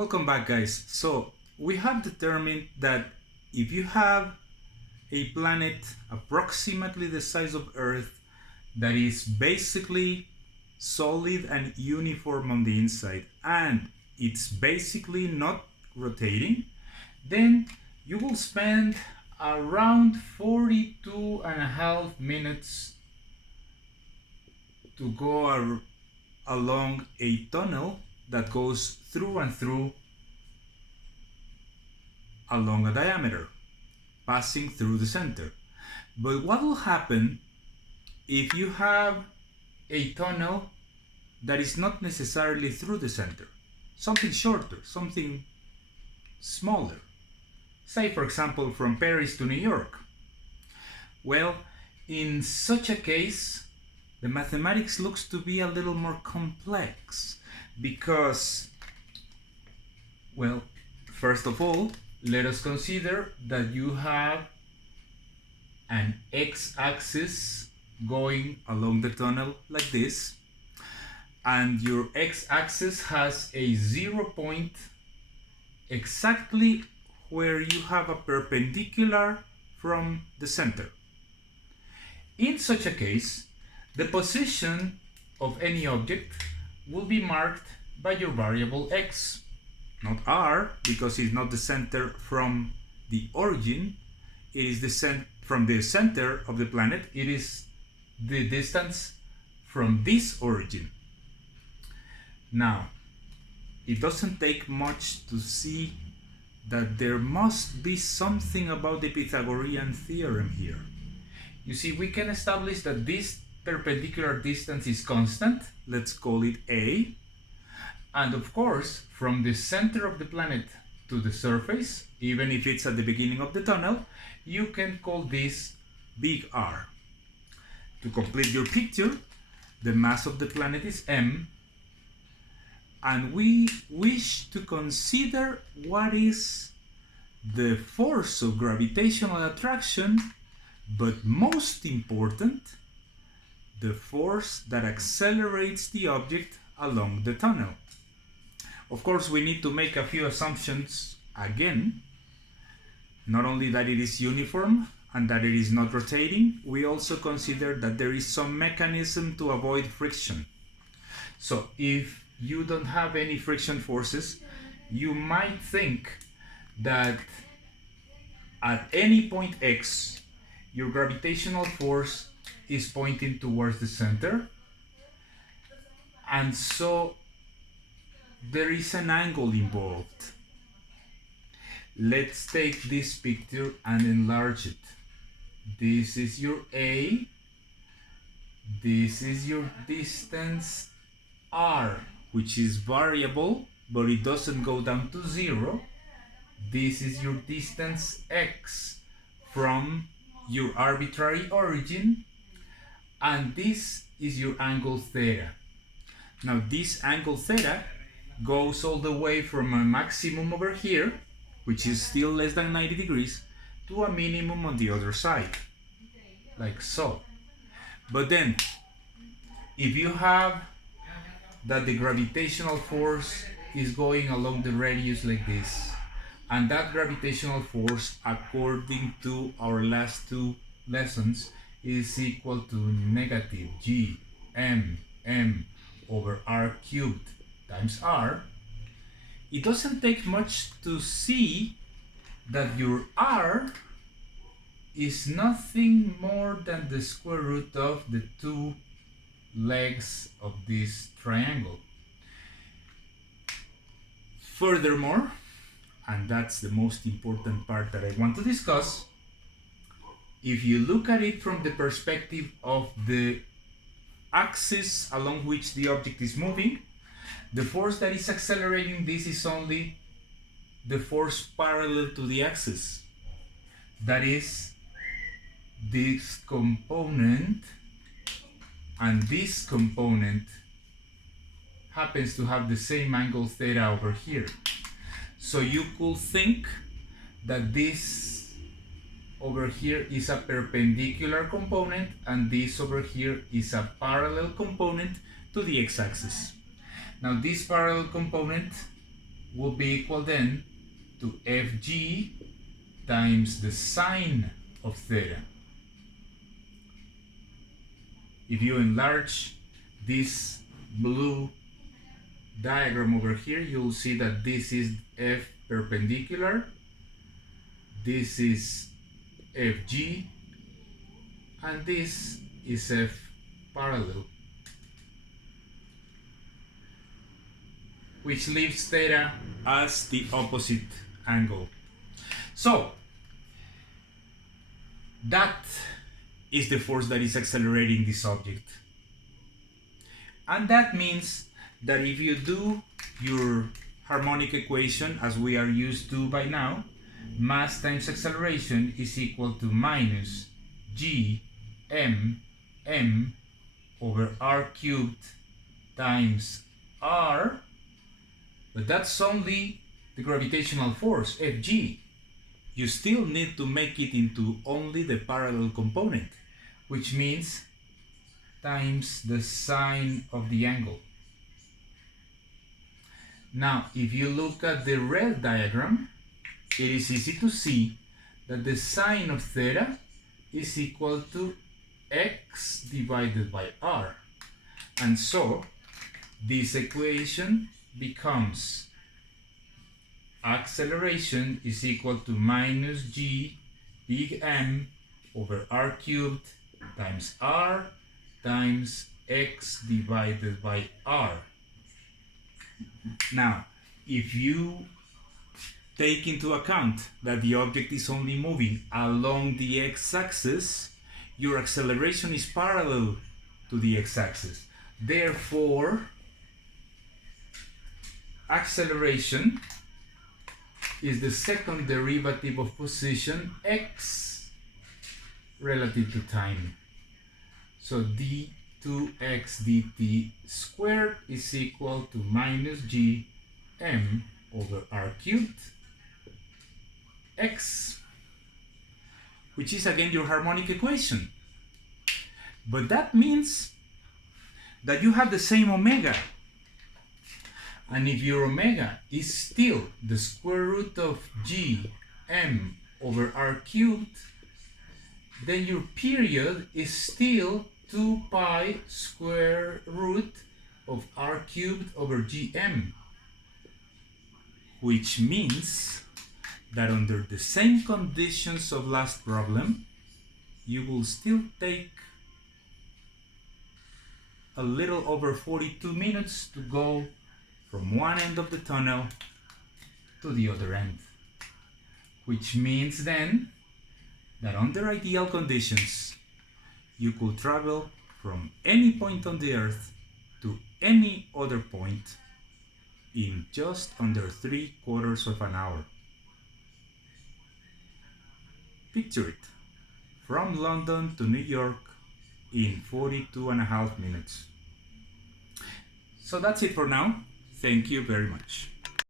Welcome back, guys. So we have determined that if you have a planet approximately the size of Earth that is basically solid and uniform on the inside and it's basically not rotating, then you will spend around 42 and a half minutes to go along a tunnel that goes through and through along a diameter, passing through the center. But what will happen if you have a tunnel that is not necessarily through the center? Something shorter, something smaller. Say, for example, from Paris to New York. Well, in such a case, the mathematics looks to be a little more complex because, well, first of all, let us consider that you have an x-axis going along the tunnel like this, and your x-axis has a 0 point exactly where you have a perpendicular from the center. In such a case, the position of any object will be marked by your variable x, not r, because it's not the center from the origin. It is from the center of the planet. It is the distance from this origin. Now, it doesn't take much to see that there must be something about the Pythagorean theorem here. You see, we can establish that this perpendicular distance is constant. Let's call it a. And of course, from the center of the planet to the surface, even if it's at the beginning of the tunnel, you can call this big R. To complete your picture, the mass of the planet is m, and we wish to consider what is the force of gravitational attraction, but most important, the force that accelerates the object along the tunnel. Of course, we need to make a few assumptions again. Not only that it is uniform and that it is not rotating, we also consider that there is some mechanism to avoid friction. So if you don't have any friction forces, you might think that at any point x, your gravitational force is pointing towards the center, and so there is an angle involved. Let's take this picture and enlarge it. This is your A, this is your distance R, which is variable, but it doesn't go down to 0. This is your distance x from your arbitrary origin, and this is your angle theta. Now this angle theta goes all the way from a maximum over here, which is still less than 90 degrees, to a minimum on the other side, like so. But then, if you have that the gravitational force is going along the radius like this, and that gravitational force, according to our last two lessons, is equal to negative g m over r cubed times r, it doesn't take much to see that your r is nothing more than the square root of the two legs of this triangle. Furthermore, and that's the most important part that I want to discuss, if you look at it from the perspective of the axis along which the object is moving, the force that is accelerating this is only the force parallel to the axis. That is this component, and this component happens to have the same angle theta over here. So you could think that this over here is a perpendicular component and this over here is a parallel component to the x-axis. Now this parallel component will be equal then to FG times the sine of theta. If you enlarge this blue diagram over here, you'll see that this is F perpendicular, this is FG, and this is F parallel, which leaves theta as the opposite angle. So that is the force that is accelerating this object. And that means that if you do your harmonic equation as we are used to by now, mass times acceleration is equal to minus g m over r cubed times r, but that's only the gravitational force, Fg. You still need to make it into only the parallel component, which means times the sine of the angle. Now, if you look at the red diagram, it is easy to see that the sine of theta is equal to x divided by r. And so, this equation becomes acceleration is equal to minus g big M over r cubed times r times x divided by r. Now, if you take into account that the object is only moving along the x-axis, your acceleration is parallel to the x-axis. Therefore, acceleration is the second derivative of position x relative to time. So d2x dt squared is equal to minus g m over r cubed x, which is again your harmonic equation. But that means that you have the same omega. And if your omega is still the square root of g m over r cubed, then your period is still 2 pi square root of r cubed over gm, which means that under the same conditions of last problem, you will still take a little over 42 minutes to go from one end of the tunnel to the other end, which means then that under ideal conditions, you could travel from any point on the Earth to any other point in just under 3/4 of an hour. Picture it, from London to New York in 42.5 minutes. So that's it for now. Thank you very much.